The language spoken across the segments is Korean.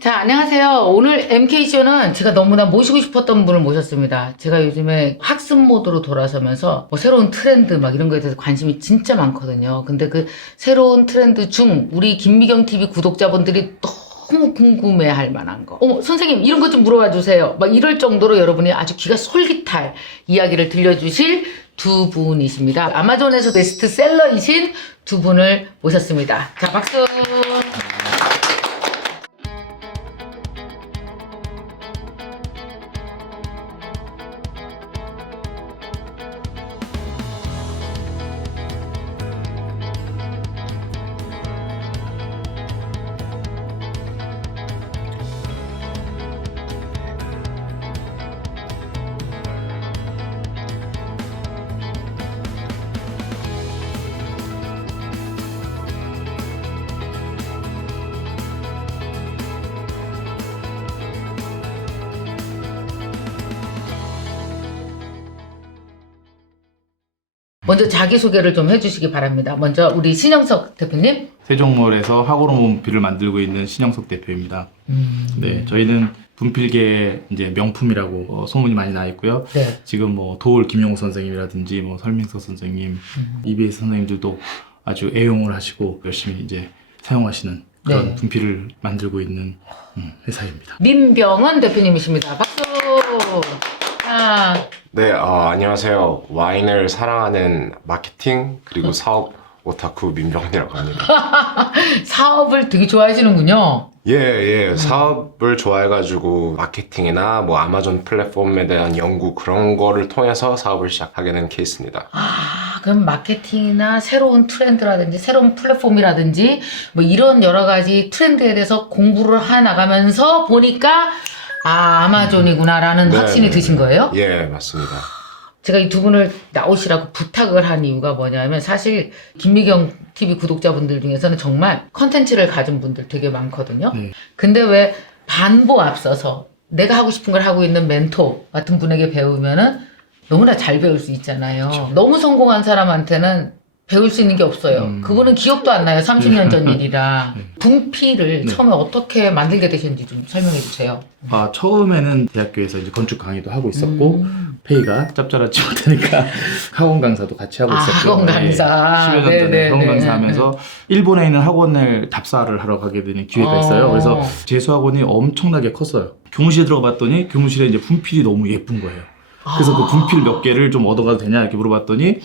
자, 안녕하세요. 오늘 MK쇼는 제가 너무나 모시고 싶었던 분을 모셨습니다. 제가 요즘에 학습 모드로 돌아서면서 뭐 새로운 트렌드 막 이런 거에 대해서 관심이 진짜 많거든요. 근데 그 새로운 트렌드 중 우리 김미경 TV 구독자분들이 너무 궁금해할 만한 거. 선생님 이런 것 좀 물어봐 주세요. 막 이럴 정도로 여러분이 아주 귀가 솔깃할 이야기를 들려주실 두 분이십니다. 아마존에서 베스트셀러이신 두 분을 모셨습니다. 자, 박수. 먼저 자기소개를 좀 해주시기 바랍니다. 먼저 우리 신영석 대표님. 세종몰에서 학원원 분필을 만들고 있는 신영석 대표입니다. 네, 저희는 분필계 이제 명품이라고 소문이 많이 나 있고요. 네. 지금 뭐 도올 김용호 선생님이라든지 뭐 설민석 선생님, EBS 선생님들도 아주 애용을 하시고 열심히 이제 사용하시는 그런 네. 분필을 만들고 있는 회사입니다. 민병헌 대표님이십니다. 박수. 네, 안녕하세요. 와인을 사랑하는 마케팅 그리고 사업 오타쿠 민병헌이라고 합니다. 사업을 되게 좋아하시는군요. 예, 사업을 좋아해가지고 마케팅이나 뭐 아마존 플랫폼에 대한 연구 그런 거를 통해서 사업을 시작하게 된 케이스입니다. 그럼 마케팅이나 새로운 트렌드라든지 새로운 플랫폼이라든지 뭐 이런 여러 가지 트렌드에 대해서 공부를 해 나가면서 보니까 아마존이구나라는 네, 확신이 드신 거예요? 예, 맞습니다. 제가 이 두 분을 나오시라고 부탁을 한 이유가 뭐냐면 사실 김미경 TV 구독자분들 중에서는 정말 컨텐츠를 가진 분들 되게 많거든요. 네. 근데 왜 반보 앞서서 내가 하고 싶은 걸 하고 있는 멘토 같은 분에게 배우면은 너무나 잘 배울 수 있잖아요. 그렇죠. 너무 성공한 사람한테는 배울 수 있는 게 없어요. 그분은 기억도 안 나요. 30년 전 일이라. 분필을 처음에 어떻게 만들게 되셨는지 좀 설명해 주세요. 처음에는 대학교에서 이제 건축 강의도 하고 있었고 페이가 짭짤하지 못하니까 학원 강사도 같이 하고 있었고 학원 강사. 10여 년 전에 학원 강사하면서 일본에 있는 학원을 답사를 하러 가게 되는 기회가 있어요. 그래서 재수학원이 엄청나게 컸어요. 교무실에 들어가 봤더니 교무실에 이제 분필이 너무 예쁜 거예요. 그래서 그 분필 몇 개를 좀 얻어가도 되냐 이렇게 물어봤더니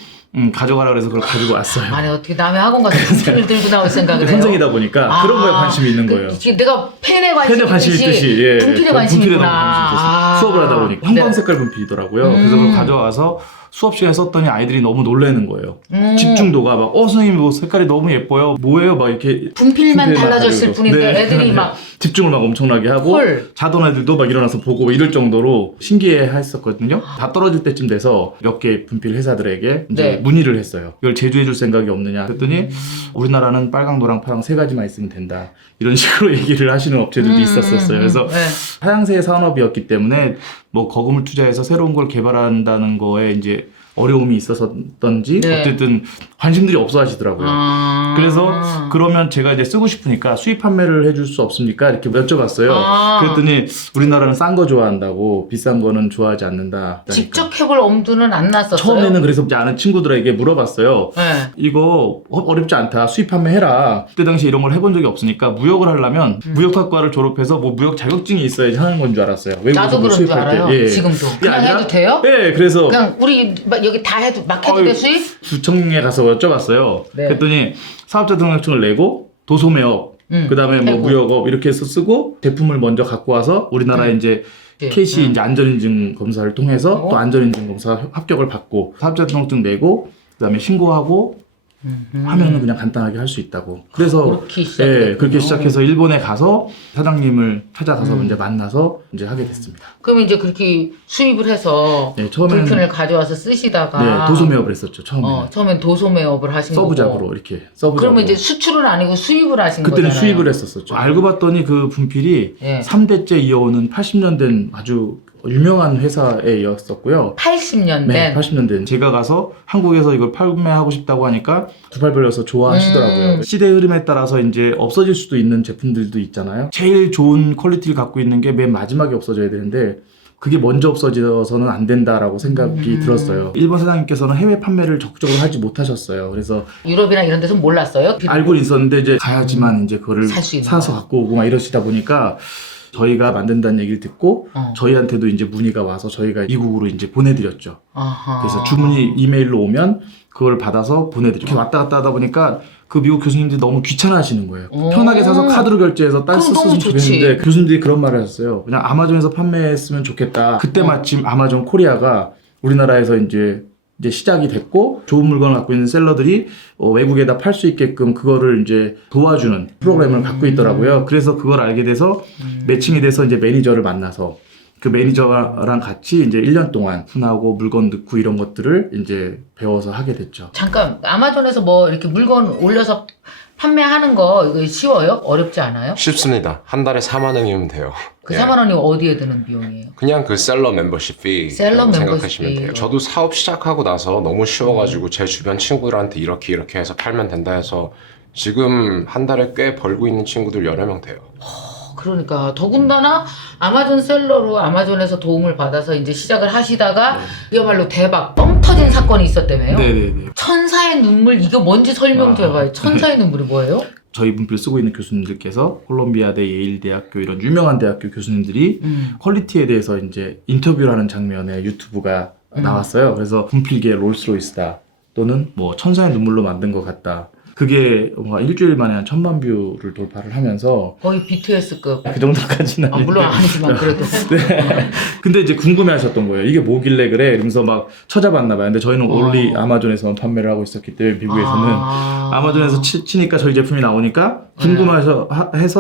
가져가라 그래서 그걸 가지고 왔어요. 아니 어떻게 남의 학원 가서 분필을 들고 나올 생각을 해요? 선생이다 보니까 그런 거에 관심이 있는 거예요. 지금 내가 펜에 관심이 있듯이 예, 분필에 관심이 분필에 너무 있구나. 관심이 있어서 수업을 하다 보니까 형광 색깔 분필이더라고요. 그래서 그걸 가져와서 수업 시간에 썼더니 아이들이 너무 놀라는 거예요. 집중도가 막 선생님 뭐 색깔이 너무 예뻐요. 뭐예요? 막 이렇게 분필만 분필만 달라졌을 가지고. 뿐인데 네. 애들이 막 집중을 막 엄청나게 하고 헐. 자던 애들도 막 일어나서 보고 이럴 정도로 신기해 했었거든요. 다 떨어질 때쯤 돼서 몇 개 분필 회사들에게 이제 네. 문의를 했어요. 이걸 제조해 줄 생각이 없느냐 그랬더니 우리나라는 빨강, 노랑, 파랑 세 가지만 있으면 된다. 이런 식으로 얘기를 하시는 업체들도 있었어요. 그래서 네. 하향세 산업이었기 때문에 뭐 거금을 투자해서 새로운 걸 개발한다는 거에 이제 어려움이 있었던지 네. 어쨌든 관심들이 없어 하시더라고요. 그래서 그러면 제가 이제 쓰고 싶으니까 수입 판매를 해줄 수 없습니까? 이렇게 여쭤봤어요. 그랬더니 우리나라는 싼 거 좋아한다고 비싼 거는 좋아하지 않는다. 직접 해볼 엄두는 안 났었어요? 처음에는 그래서 이제 아는 친구들에게 물어봤어요. 네. 이거 어렵지 않다. 수입 판매해라. 그때 당시 이런 걸 해본 적이 없으니까 무역을 하려면 무역학과를 졸업해서 뭐 무역 자격증이 있어야지 하는 건 줄 알았어요. 나도 그런 줄 알아요. 예. 지금도. 그냥 아니라, 해도 돼요? 네, 그래서 그냥 우리 막 여기 다 해도 막 해도 돼 수입? 구청에 가서 여쭤봤어요. 네. 그랬더니 사업자 등록증을 내고 도소매업, 그다음에 뭐 해고. 무역업 이렇게 해서 쓰고 제품을 먼저 갖고 와서 우리나라에 이제 네. KC 이제 안전인증 검사를 통해서 또 안전인증 검사 합격을 받고 사업자 등록증 내고 그다음에 신고하고 하면은 그냥 간단하게 할 수 있다고. 그래서 그렇게 시작했군요. 예, 그렇게 시작해서 일본에 가서 사장님을 찾아가서 이제 만나서 이제 하게 됐습니다. 그럼 이제 그렇게 수입을 해서 네, 처음에는- 불펜을 가져와서 쓰시다가 네, 도소매업을 했었죠. 처음에는. 처음엔 도소매업을 하신 거고 서부작으로 이렇게 서부작으로. 그러면 이제 수출은 아니고 수입을 하신 그때는 거잖아요. 수입을 했었었죠. 알고 봤더니 그 분필이 예. 3대째 이어오는 80년 된 아주 유명한 회사에였었고요. 80년 네, 된. 80년 된. 제가 가서 한국에서 이걸 판매하고 싶다고 하니까 두 팔 벌려서 좋아하시더라고요. 시대의 흐름에 따라서 이제 없어질 수도 있는 제품들도 있잖아요. 제일 좋은 퀄리티를 갖고 있는 게 맨 마지막에 없어져야 되는데 그게 먼저 없어져서는 안 된다라고 생각이 들었어요. 일본 사장님께서는 해외 판매를 적극적으로 하지 못하셨어요. 그래서 유럽이나 이런 데서 몰랐어요? 알고 있었는데 이제 가야지만 이제 그거를 살수 있는 사서 거야. 갖고 오고 막 이러시다 보니까 저희가 만든다는 얘기를 듣고 저희한테도 이제 문의가 와서 저희가 미국으로 이제 보내드렸죠. 아하. 그래서 주문이 이메일로 오면 그걸 받아서 보내드리고 이렇게 왔다 갔다 하다 보니까 그 미국 교수님들이 너무 귀찮아하시는 거예요. 오. 편하게 사서 카드로 결제해서 딴 그럼 너무 썼으면 좋지. 좋겠는데 교수님들이 그런 말을 하셨어요. 그냥 아마존에서 판매했으면 좋겠다. 그때 마침 아마존 코리아가 우리나라에서 이제 시작이 됐고 좋은 물건을 갖고 있는 셀러들이 외국에다 팔 수 있게끔 그거를 이제 도와주는 프로그램을 갖고 있더라고요. 그래서 그걸 알게 돼서 매칭이 돼서 이제 매니저를 만나서 그 매니저랑 같이 이제 1년 동안 분하고 물건 넣고 이런 것들을 이제 배워서 하게 됐죠. 잠깐, 아마존에서 뭐 이렇게 물건 올려서 판매하는 거 이거 쉬워요? 어렵지 않아요? 쉽습니다. 한 달에 4만 원이면 돼요. 그 예. 4만 원이 어디에 드는 비용이에요? 그냥 그 셀러 멤버십 피 셀러 생각하시면 멤버십 돼요. 피. 저도 사업 시작하고 나서 너무 쉬워가지고 제 주변 친구들한테 이렇게 해서 팔면 된다 해서 지금 한 달에 꽤 벌고 있는 친구들 여러 명 돼요. 그러니까 더군다나 아마존 셀러로 아마존에서 도움을 받아서 이제 시작을 하시다가 그야말로 대박 뻥 터진 사건이 있었다며요? 네네네. 천사의 눈물 이게 뭔지 설명 좀 해봐요. 천사의 눈물이 뭐예요? 저희 분필 쓰고 있는 교수님들께서 콜롬비아대, 예일대학교 이런 유명한 대학교 교수님들이 퀄리티에 대해서 이제 인터뷰를 하는 장면에 유튜브가 나왔어요. 그래서 분필계 롤스로이스다 또는 뭐 천사의 눈물로 만든 것 같다. 그게 뭔가 일주일 만에 한 1000만 뷰를 돌파를 하면서 거의 BTS급. 그 정도까지는 아닌데. 물론 아니지만 그래도. 네. 근데 이제 궁금해하셨던 거예요. 이게 뭐길래 그래? 이러면서 막 찾아봤나 봐요. 근데 저희는 올리 아마존에서만 판매를 하고 있었기 때문에 미국에서는 아마존에서 치니까 저희 제품이 나오니까 궁금해서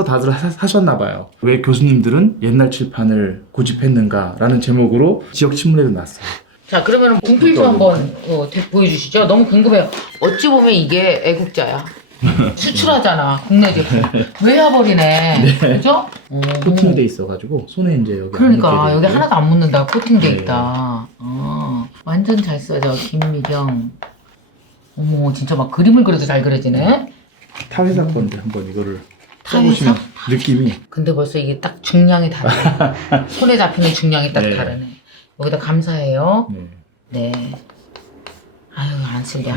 다들 사셨나 봐요. 왜 교수님들은 옛날 칠판을 고집했는가라는 제목으로 지역 신문에도 났어요. 자, 그러면 분필 좀 한번 보여주시죠. 너무 궁금해요. 어찌 보면 이게 애국자야. 수출하잖아, 국내 제품. 외화벌이네. 그죠? 코팅돼 있어가지고 손에 이제 여기 그러니까 안 여기 묻게 돼 하나도 안 묻는다. 코팅돼 네. 있다. 완전 잘 써져. 김미경. 어머, 진짜 막 그림을 그려도 잘 그려지네. 있고요. 타회사 건데 한번 이거를 타회사? 써보시면 느낌이 근데 벌써 이게 딱 중량이 다르네. 손에 잡히는 중량이 딱 네. 다르네. 여기다 감사해요. 네. 네. 아유, 안 쓸려.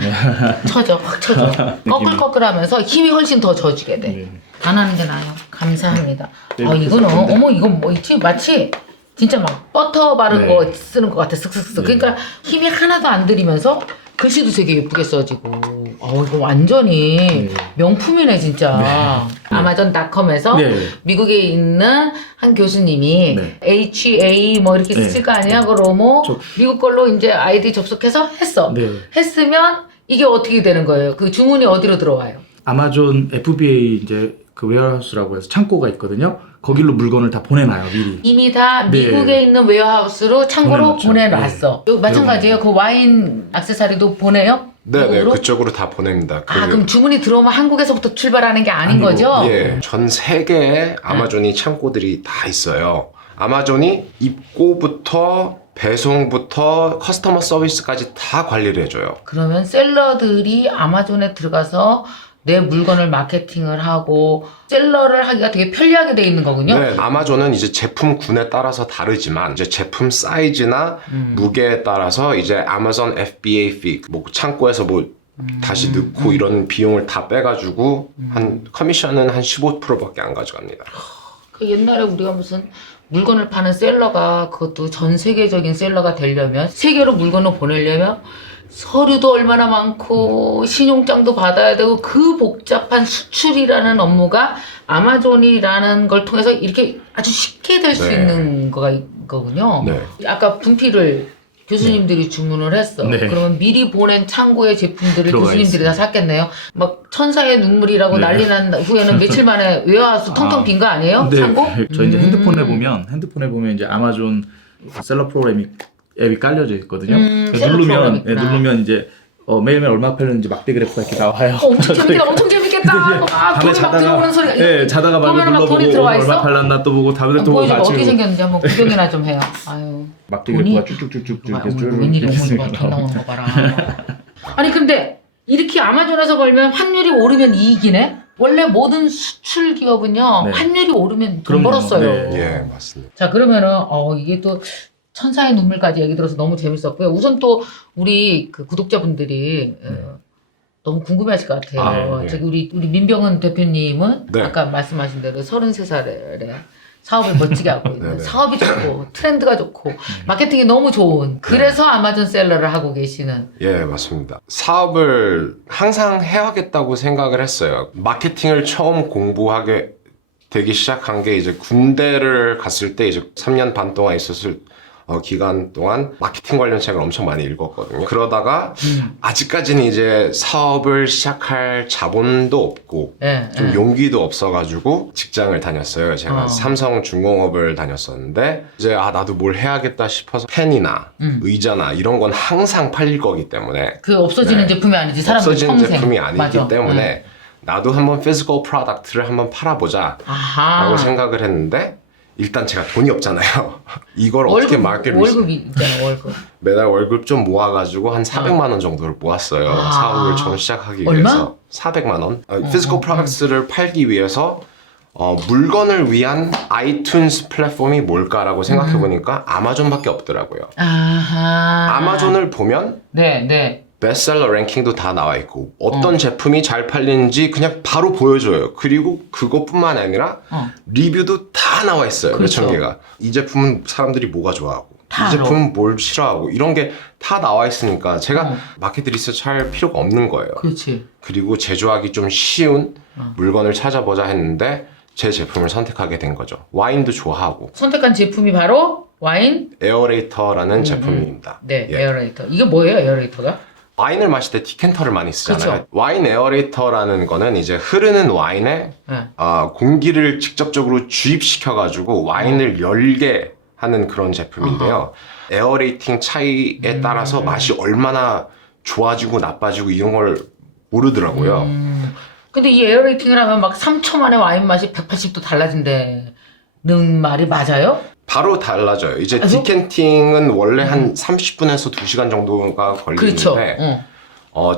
쳐져, 확 쳐져. 꺼끌꺼끌하면서 힘이 훨씬 더 져지게 돼. 네. 안 하는 게 나아요. 감사합니다. 네, 이거는, 근데- 어머, 이건 뭐, 마치, 진짜 막 버터 바른 네. 거 쓰는 것 같아. 쓱쓱쓱. 네. 그러니까 힘이 하나도 안 들이면서 글씨도 되게 예쁘게 써지고. 이거 완전히 네. 명품이네, 진짜. 아마존닷컴에서 네. 미국에 있는 한 교수님이 네. HA 뭐 이렇게 네. 쓰실 거 아니야? 그러면 미국 걸로 이제 아이디 접속해서 했어. 네. 했으면 이게 어떻게 되는 거예요? 그 주문이 어디로 들어와요? 아마존 FBA 이제 그 웨어하우스라고 해서 창고가 있거든요. 거길로 물건을 다 보내놔요 미리. 이미 다 네. 미국에 있는 웨어하우스로 창고로 보내놓죠. 보내놨어. 마찬가지예요. 그 와인 액세서리도 보내요? 네네, 미국으로? 그쪽으로 다 보냅니다. 그럼 주문이 들어오면 한국에서부터 출발하는 게 아닌 아니고, 거죠? 예, 전 세계에 아마존이 창고들이 다 있어요. 아마존이 입고부터 배송부터 커스터머 서비스까지 다 관리를 해줘요. 그러면 셀러들이 아마존에 들어가서 내 물건을 마케팅을 하고 셀러를 하기가 되게 편리하게 돼 있는 거군요. 네, 아마존은 이제 제품군에 따라서 다르지만 이제 제품 사이즈나 무게에 따라서 이제 아마존 FBA fee, 뭐 창고에서 뭐 다시 넣고 이런 비용을 다 빼가지고 한 커미션은 한 15%밖에 안 가져갑니다. 그 옛날에 우리가 무슨 물건을 파는 셀러가 그것도 전 세계적인 셀러가 되려면 세계로 물건을 보내려면 서류도 얼마나 많고 신용장도 받아야 되고 그 복잡한 수출이라는 업무가 아마존이라는 걸 통해서 이렇게 아주 쉽게 될 수 네. 있는 거군요. 네. 아까 분필을 교수님들이 주문을 했어. 네. 그러면 미리 보낸 창고의 제품들을 들어가 교수님들이 다 있습니다. 샀겠네요. 막 천사의 눈물이라고 네. 난리 난 후에는 며칠 만에 웨어하우스 텅텅 빈 거 아니에요? 네. 창고? 저 이제 핸드폰에 보면 이제 아마존 셀러 프로그램이 앱이 깔려져 있거든요. 셀러 프로그램이 있구나. 누르면 이제 매일매일 얼마 팔렸는지 막대 그래프가 이렇게 나와요. 엄청 재밌게 맛있겠다 하고 막 돈이 막 들어오는 소리가. 예, 자다가 막 보면은 막 눌러보고 돈이 들어와 얼마 있어? 발랐나 또 보고 다음에 또 보고 보여줘 같이 어떻게 보고. 생겼는지 한번 구경이나 좀 해요. 아유. 막대기가 쭉쭉쭉쭉쭉 이렇게 쭉 웬일이 이렇게 오늘 막돈 나오는 거 봐라. 아니 근데 이렇게 아마존에서 벌면 환율이 오르면 이익이네? 원래 모든 수출 기업은요 네. 환율이 오르면 돈 그럼요. 벌었어요. 네. 예, 맞습니다. 자 그러면은 이게 또 천사의 눈물까지 얘기 들어서 너무 재밌었고요. 우선 또 우리 그 구독자분들이 너무 궁금해하실 것 같아요. 아, 네. 저기 우리 민병헌 대표님은 네. 아까 말씀하신 대로 33살에 사업을 멋지게 하고 있는 네네. 사업이 좋고 트렌드가 좋고 마케팅이 너무 좋은 그래서 아마존 셀러를 하고 계시는 예, 맞습니다. 사업을 항상 해야겠다고 생각을 했어요. 마케팅을 처음 공부하게 되기 시작한 게 이제 군대를 갔을 때 이제 3년 반 동안 있었을 기간 동안 마케팅 관련 책을 엄청 많이 읽었거든요. 그러다가 아직까지는 이제 사업을 시작할 자본도 없고 예, 좀 예. 용기도 없어가지고 직장을 다녔어요. 제가 삼성중공업을 다녔었는데 이제 나도 뭘 해야겠다 싶어서 펜이나 의자나 이런 건 항상 팔릴 거기 때문에 그 없어지는 네. 제품이 아니지 사람들 없어지는 평생 제품이 아니기 맞아. 때문에 나도 한번 피지컬 프로덕트를 한번 팔아보자 아하. 라고 생각을 했는데 일단 제가 돈이 없잖아요. 이걸 어떻게 마켓을 월급이 있잖아 월급. 매달 월급 좀 모아가지고 한 400만 원 정도를 모았어요. 아. 사업을 처음 시작하기 얼마? 위해서 400만 원. 피지컬 프로덕트를 팔기 위해서 물건을 위한 아이튠스 플랫폼이 뭘까라고 생각해 보니까 아마존밖에 없더라고요. 아하. 아마존을 보면 네, 네. 베스트셀러 랭킹도 다 나와 있고 어떤 제품이 잘 팔리는지 그냥 바로 보여줘요. 그리고 그것뿐만 아니라 리뷰도 다 나와 있어요. 그렇죠. 몇천 개가. 이 제품은 사람들이 뭐가 좋아하고 다 이 제품은 뭘 싫어하고 이런 게 다 나와 있으니까 제가 마켓 리서치 할 필요가 없는 거예요. 그렇지. 그리고 제조하기 좀 쉬운 물건을 찾아보자 했는데 제 제품을 선택하게 된 거죠. 와인도 좋아하고 선택한 제품이 바로 와인? 에어레이터라는 제품입니다. 네, 예. 에어레이터. 이게 뭐예요, 에어레이터가? 와인을 마실 때 디캔터를 많이 쓰잖아요. 그쵸. 와인 에어레이터라는 거는 이제 흐르는 와인에 네. 공기를 직접적으로 주입시켜가지고 와인을 열게 하는 그런 제품인데요. 에어레이팅 차이에 따라서 맛이 얼마나 좋아지고 나빠지고 이런 걸 모르더라고요. 근데 이 에어레이팅을 하면 막 3초 만에 와인 맛이 180도 달라진다는 말이 맞아요? 바로 달라져요. 이제 디캔팅은 원래 한 30분에서 2시간 정도가 그렇죠. 걸리는데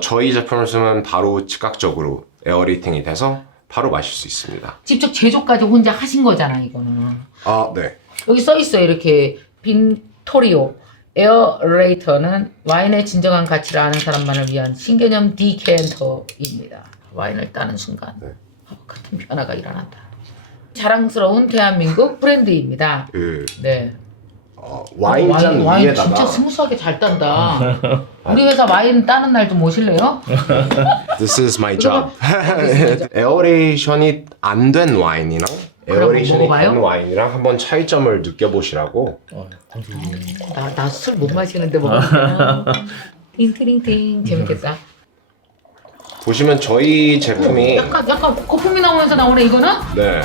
저희 제품을 쓰면 바로 즉각적으로 에어레이팅이 돼서 바로 마실 수 있습니다. 직접 제조까지 혼자 하신 거잖아, 이거는. 네. 여기 써 있어요, 이렇게. 빈토리오. 에어레이터는 와인의 진정한 가치를 아는 사람만을 위한 신개념 디캔터입니다. 와인을 따는 순간 같은 변화가 일어난다. 자랑스러운 대한민국 브랜드입니다. 네. 와인 잔 와인 위에다가 진짜 스무스하게 잘 딴다. 우리 회사 와인 따는 날 좀 오실래요? This is my job. 에어레이션이 안 된 와인이랑 에어레이션이 먹어봐요? 된 와인이랑 한번 차이점을 느껴보시라고. 나 술 못 마시는데 먹으면 띵띵띵 재밌겠다. 보시면 저희 제품이 약간 거품이 나오면서 나오네 이거는? 네.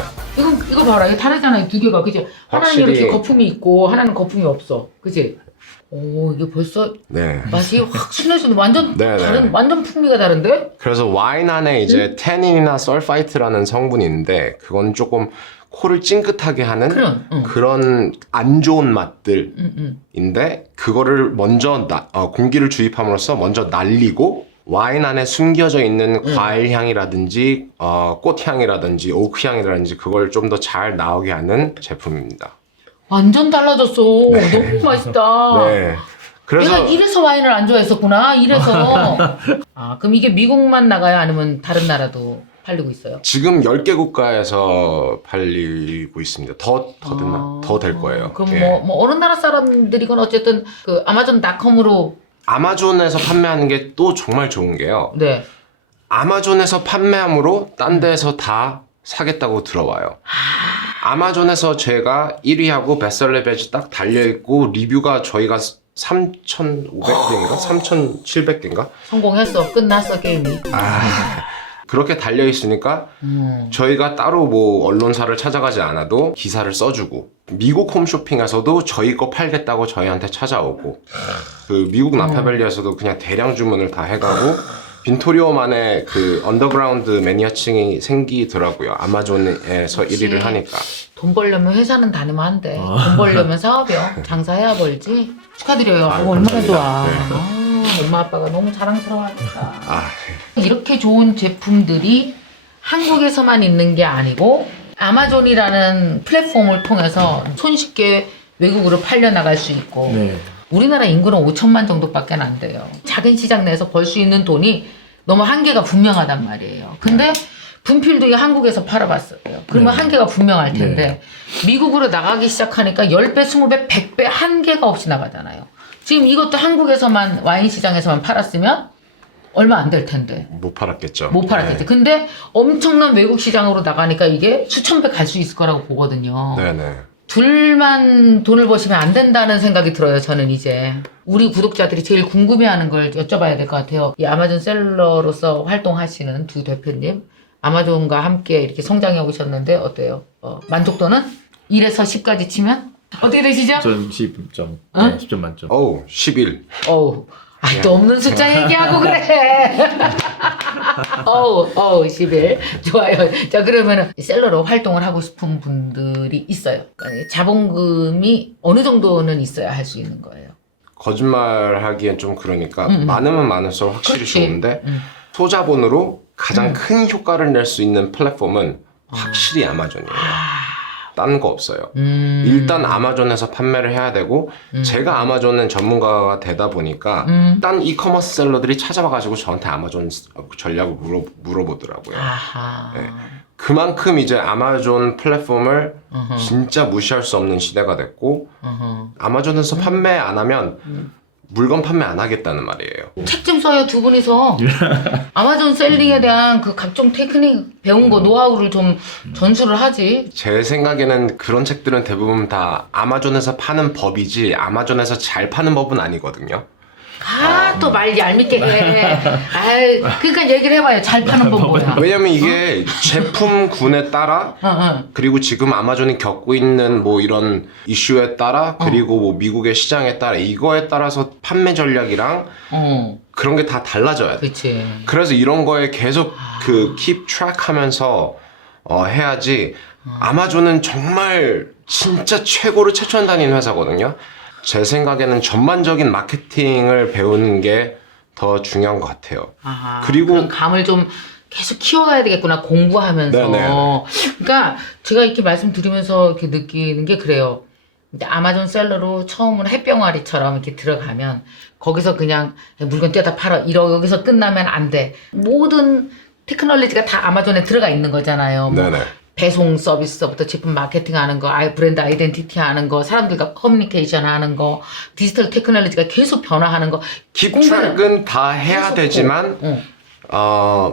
이거 봐라 이거 다르잖아 이 두 개가 그지? 하나는 확실히- 이렇게 거품이 있고 하나는 거품이 없어 그지? 오 이게 벌써 네. 맛이 확 순해지는 완전 네, 다른 네. 완전 풍미가 다른데? 그래서 와인 안에 이제 테닌이나 설파이트라는 성분이 있는데 그건 조금 코를 찡긋하게 하는 그런 안 좋은 맛들인데 그거를 먼저 공기를 주입함으로써 먼저 날리고 와인 안에 숨겨져 있는 과일 향이라든지 꽃향이라든지 오크 향이라든지 그걸 좀 더 잘 나오게 하는 제품입니다. 완전 달라졌어. 너무 맛있다. 네. 그래서 내가 이래서 와인을 안 좋아했었구나. 이래서. 그럼 이게 미국만 나가요? 아니면 다른 나라도 팔리고 있어요? 지금 10개 국가에서 팔리고 있습니다. 더 됐나? 더 될 거예요. 그럼 예. 뭐 어느 나라 사람들이건 어쨌든 그 아마존.com으로 아마존에서 판매하는 게 또 정말 좋은 게요. 네. 아마존에서 판매함으로 딴 데서 다 사겠다고 들어와요. 아마존에서 제가 1위하고 베스트셀러 배지 딱 달려있고 리뷰가 저희가 3,500개인가? 3,700개인가? 성공했어. 끝났어 게임이. 그렇게 달려있으니까 저희가 따로 뭐 언론사를 찾아가지 않아도 기사를 써주고 미국 홈쇼핑에서도 저희 거 팔겠다고 저희한테 찾아오고 그 미국 나파밸리에서도 그냥 대량 주문을 다 해가고 빈토리오만의 그 언더그라운드 매니아층이 생기더라고요. 아마존에서 1위를 하니까. 돈 벌려면 회사는 다니면 안 돼. 돈 벌려면 사업이요. 장사해야 벌지. 축하드려요. 아유, 얼마나 감사합니다. 좋아. 네. 엄마 아빠가 너무 자랑스러워하겠다. 아, 이렇게 좋은 제품들이 한국에서만 있는 게 아니고 아마존이라는 플랫폼을 통해서 손쉽게 외국으로 팔려나갈 수 있고 네. 우리나라 인구는 5천만 정도밖에 안 돼요. 작은 시장 내에서 벌 수 있는 돈이 너무 한계가 분명하단 말이에요. 근데 분필도 한국에서 팔아봤어요. 그러면 네. 한계가 분명할 텐데 미국으로 나가기 시작하니까 10배, 20배, 100배 한계가 없이 나가잖아요. 지금 이것도 한국에서만 와인 시장에서만 팔았으면 얼마 안 될 텐데 못 팔았겠죠. 못 팔았겠지. 네. 근데 엄청난 외국 시장으로 나가니까 이게 수천 배 갈 수 있을 거라고 보거든요. 네네. 둘만 돈을 버시면 안 된다는 생각이 들어요. 저는 이제 우리 구독자들이 제일 궁금해하는 걸 여쭤봐야 될 것 같아요. 이 아마존 셀러로서 활동하시는 두 대표님, 아마존과 함께 이렇게 성장해 오셨는데 어때요? 만족도는 1에서 10까지 치면 어떻게 되시죠? 전 10점. 어? 네, 10점 만점. 어우, 11. 어우, 또 없는 숫자 얘기하고 그래. 어우, 11. 좋아요. 자, 그러면은 셀러로 활동을 하고 싶은 분들이 있어요. 그러니까 자본금이 어느 정도는 있어야 할 수 있는 거예요. 거짓말 하기엔 좀 그러니까 많으면 많을수록 확실히 그렇지. 좋은데 소자본으로 가장 큰 효과를 낼 수 있는 플랫폼은 확실히 아마존이에요. 딴 거 없어요. 일단 아마존에서 판매를 해야 되고 제가 아마존은 전문가가 되다 보니까 딴 이커머스 셀러들이 찾아와가지고 저한테 아마존 전략을 물어보더라고요. 아하. 네. 그만큼 이제 아마존 플랫폼을 진짜 무시할 수 없는 시대가 됐고 아마존에서 판매 안 하면 물건 판매 안 하겠다는 말이에요. 책 좀 써요, 두 분이서. 아마존 셀링에 대한 그 각종 테크닉 배운 거, 노하우를 좀 전수를 하지. 제 생각에는 그런 책들은 대부분 다 아마존에서 파는 법이지 아마존에서 잘 파는 법은 아니거든요. 또 말 얄밉게 해. 아이, 그러니까 얘기를 해봐요. 잘 파는 법 뭐야. 왜냐면 이게 제품군에 따라 그리고 지금 아마존이 겪고 있는 뭐 이런 이슈에 따라 그리고 뭐 미국의 시장에 따라 이거에 따라서 판매 전략이랑 그런 게 다 달라져야 돼. 그치. 그래서 이런 거에 계속 그 keep track 하면서 해야지. 아마존은 정말 진짜 최고로 최천 다니는 회사거든요. 제 생각에는 전반적인 마케팅을 배우는 게 더 중요한 것 같아요. 아하, 그리고 그런 감을 좀 계속 키워가야 되겠구나, 공부하면서. 네네. 그러니까 제가 이렇게 말씀드리면서 이렇게 느끼는 게 그래요. 근데 아마존 셀러로 처음으로 햇병아리처럼 이렇게 들어가면 거기서 그냥 물건 떼다 팔아 여기서 끝나면 안 돼. 모든 테크놀로지가 다 아마존에 들어가 있는 거잖아요. 뭐 네네. 배송 서비스부터 제품 마케팅 하는 거, 브랜드 아이덴티티 하는 거, 사람들과 커뮤니케이션 하는 거, 디지털 테크놀로지가 계속 변화하는 거. keep track은 다 해야 계속 되지만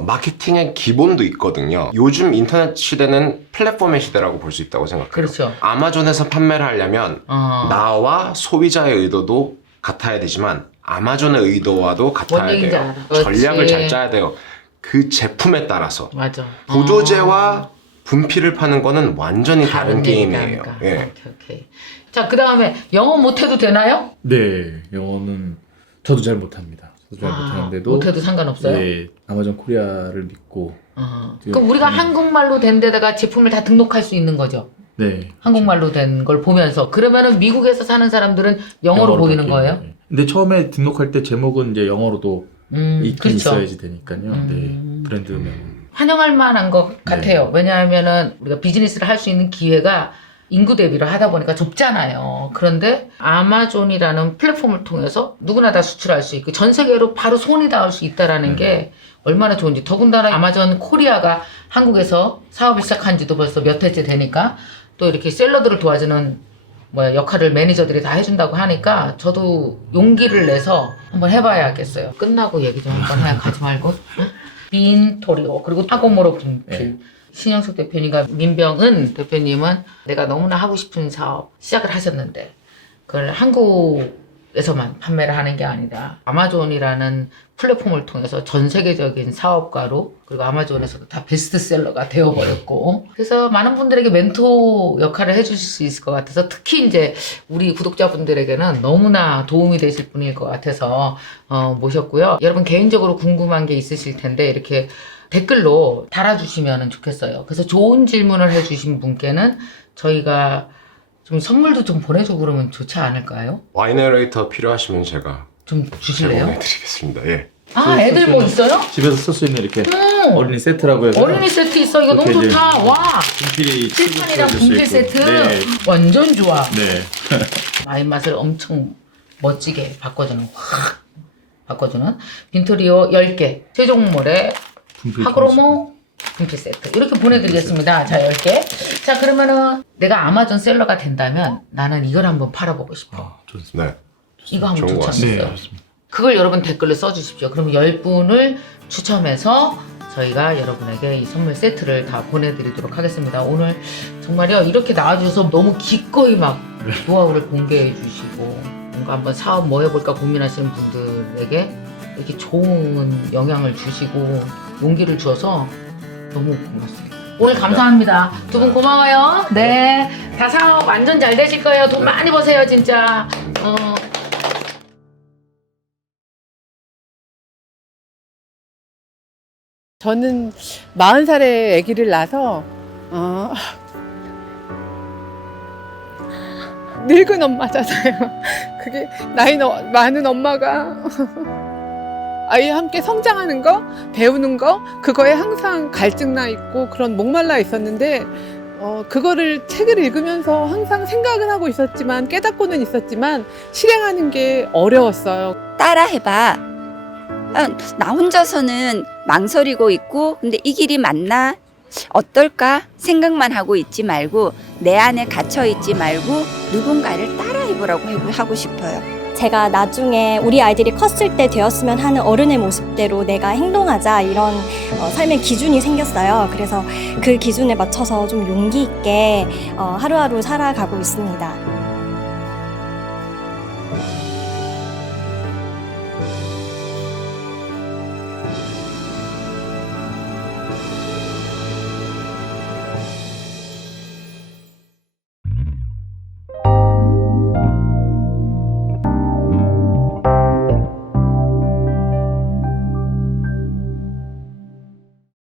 마케팅의 기본도 있거든요. 요즘 인터넷 시대는 플랫폼의 시대라고 볼 수 있다고 생각해요. 그렇죠. 아마존에서 판매를 하려면 나와 소비자의 의도도 같아야 되지만 아마존의 의도와도 뭔 같아야 얘기인지 돼요. 알아. 그렇지. 전략을 잘 짜야 돼요. 그 제품에 따라서 맞아. 보조제와 분필을 파는 거는 완전히 다른 게임이에요. 얘기니까. 예. 오케이. 자, 그 다음에 영어 못해도 되나요? 네, 영어는 저도 잘 못합니다. 저도 잘 못하는데도 못해도 상관없어요? 네, 아마존 코리아를 믿고 그럼 우리가 한국말로 된 데다가 제품을 다 등록할 수 있는 거죠? 네, 한국말로 된 걸 보면서. 그러면은 미국에서 사는 사람들은 영어로 보이는 바뀌어요. 거예요? 네. 근데 처음에 등록할 때 제목은 이제 영어로도 있긴 그렇죠. 있어야지 되니까요. 네, 브랜드명. 환영할 만한 것 같아요. 왜냐하면은 우리가 비즈니스를 할 수 있는 기회가 인구 대비로 하다 보니까 좁잖아요. 그런데 아마존이라는 플랫폼을 통해서 누구나 다 수출할 수 있고 전 세계로 바로 손이 닿을 수 있다라는 게 얼마나 좋은지. 더군다나 아마존 코리아가 한국에서 사업을 시작한 지도 벌써 몇 해째 되니까 또 이렇게 셀러들을 도와주는 역할을 매니저들이 다 해준다고 하니까 저도 용기를 내서 한번 해봐야겠어요. 끝나고 얘기 좀 한번 해야 가지 말고. 응? 빈토리오 그리고 타고모로 분필. 신영숙 대표님과 민병은 대표님은 내가 너무나 하고 싶은 사업 시작을 하셨는데 그걸 한국에 에서만 판매를 하는 게 아니라 아마존이라는 플랫폼을 통해서 전 세계적인 사업가로 그리고 아마존에서도 다 베스트셀러가 되어버렸고 그래서 많은 분들에게 멘토 역할을 해주실 수 있을 것 같아서 특히 이제 우리 구독자분들에게는 너무나 도움이 되실 분일 것 같아서 모셨고요. 여러분 개인적으로 궁금한 게 있으실 텐데 이렇게 댓글로 달아주시면 좋겠어요. 그래서 좋은 질문을 해주신 분께는 저희가 좀 선물도 좀 보내주고 그러면 좋지 않을까요? 와이너레이터 필요하시면 제가 좀 주실래요? 제공해드리겠습니다. 예. 아, 애들 뭐 있어요? 집에서 쓸 수 있는 이렇게 어린이 세트라고 해서 어린이 세트 있어. 이거 너무 이렇게 이제 좋다. 와. 분필이 칠판이랑 칠해줄 수 분필 있고. 세트. 네. 완전 좋아. 네. 마인 맛을 엄청 멋지게 바꿔주는, 확 바꿔주는 빈토리오 10개. 세종몰에 분필 하그로모 분필 세트. 이렇게 보내드리겠습니다. 자, 10개. 자, 그러면은 내가 아마존 셀러가 된다면 나는 이걸 한번 팔아보고 싶어. 아, 좋습니다. 네. 이거 한번 좋은 것 좋지 네, 않겠어요? 좋습니다. 그걸 여러분 댓글로 써주십시오. 그럼 10분을 추첨해서 저희가 여러분에게 이 선물 세트를 다 보내드리도록 하겠습니다. 오늘 정말요 이렇게 나와주셔서 너무 기꺼이 막 노하우를 공개해 주시고 뭔가 한번 사업 뭐 해볼까 고민하시는 분들에게 이렇게 좋은 영향을 주시고 용기를 주어서 너무 고맙습니다. 오늘 감사합니다. 두 분 고마워요. 네, 다 사업 완전 잘 되실 거예요. 돈 많이 버세요 진짜. 저는 40살에 아기를 낳아서 늙은 엄마잖아요. 그게 나이 많은 엄마가 아이와 함께 성장하는 거, 배우는 거 그거에 항상 갈증나 있고 그런 목말라 있었는데 그거를 책을 읽으면서 항상 생각은 하고 있었지만 깨닫고는 있었지만 실행하는 게 어려웠어요. 따라해봐. 나 혼자서는 망설이고 있고 근데 이 길이 맞나? 어떨까? 생각만 하고 있지 말고 내 안에 갇혀 있지 말고 누군가를 따라해보라고 하고 싶어요. 제가 나중에 우리 아이들이 컸을 때 되었으면 하는 어른의 모습대로 내가 행동하자 이런 삶의 기준이 생겼어요. 그래서 그 기준에 맞춰서 좀 용기 있게 하루하루 살아가고 있습니다.